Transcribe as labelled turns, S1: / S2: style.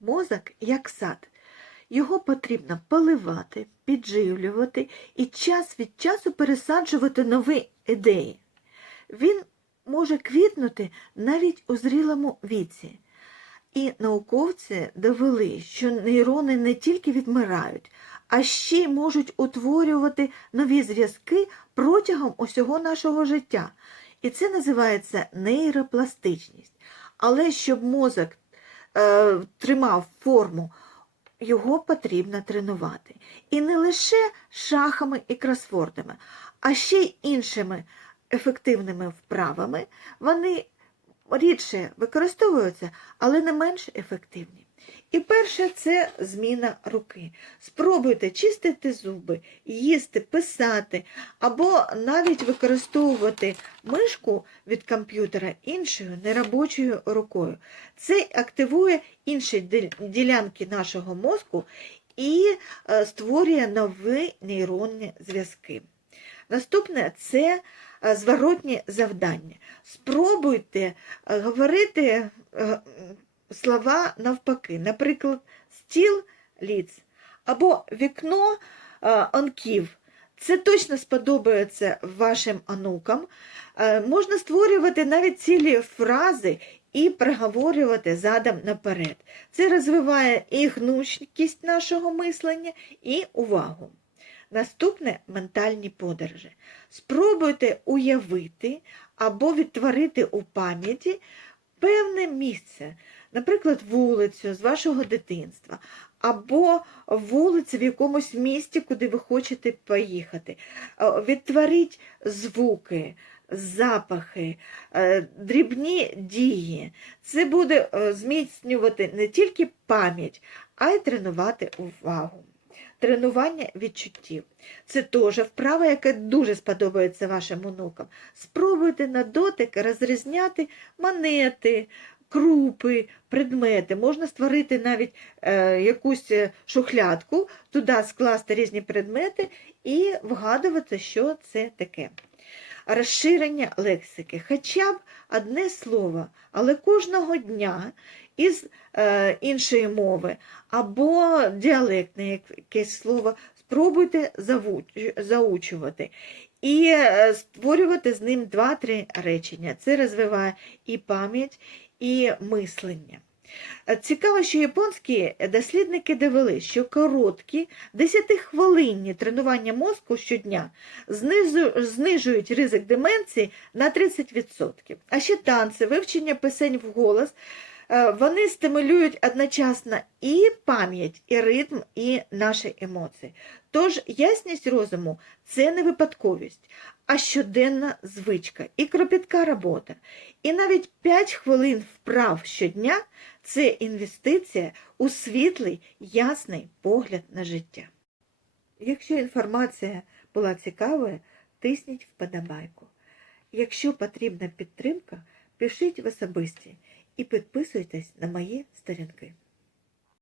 S1: Мозок як сад. Його потрібно поливати, підживлювати і час від часу пересаджувати нові ідеї. Він може квітнути навіть у зрілому віці. І науковці довели, що нейрони не тільки відмирають, а ще й можуть утворювати нові зв'язки протягом усього нашого життя. І це називається нейропластичність. Але щоб мозок е, тримав форму, його потрібно тренувати. І не лише шахами і кросвордами, а ще й іншими ефективними вправами. Вони рідше використовуються, але не менш ефективні. І перше це зміна руки. Спробуйте чистити зуби, їсти, писати, або навіть використовувати мишку від комп'ютера іншою неробочою рукою. Це активує інші ділянки нашого мозку і е, створює нові нейронні зв'язки. Наступне це е, зворотні завдання. Спробуйте е, говорити слова навпаки, наприклад, стіл ліц або вікно е, онків. Це точно сподобається вашим онукам. Е, Можна створювати навіть цілі фрази і проговорювати задом наперед. Це розвиває і гнучкість нашого мислення, і увагу. Наступне ментальні подорожі. Спробуйте уявити або відтворити у пам'яті певне місце, наприклад, вулицю з вашого дитинства, або вулицю в якомусь місті, куди ви хочете поїхати. Е, Відтворіть звуки, запахи, е, дрібні дії. Це буде е, зміцнювати не тільки пам'ять, а й тренувати увагу. Тренування відчуттів. Це теж вправа, яка дуже сподобається вашим онукам. Спробуйте на дотик розрізняти монети, крупи, предмети. Можна створити навіть е, якусь е, шухлядку, туди скласти різні предмети і вгадувати, що це таке. Розширення лексики, хоча б одне слово, але кожного дня із е, іншої мови або діалектне якесь слово, спробуйте заучувати і е, створювати з ним 2-3 речення. Це розвиває і пам'ять, і мислення. Е, Цікаво, що японські дослідники довели, що короткі 10-хвилинні тренування мозку щодня знижують ризик деменції на 30%. А ще танці, вивчення пісень вголос, вони стимулюють одночасно і пам'ять, і ритм, і наші емоції. Тож ясність розуму це не випадковість, а щоденна звичка і кропітка робота. І навіть 5 хвилин вправ щодня це інвестиція у світлий, ясний погляд на життя. Якщо інформація була цікавою, тисніть вподобайку. Якщо потрібна підтримка, пишіть в особисті і підписуйтесь на мої сторінки.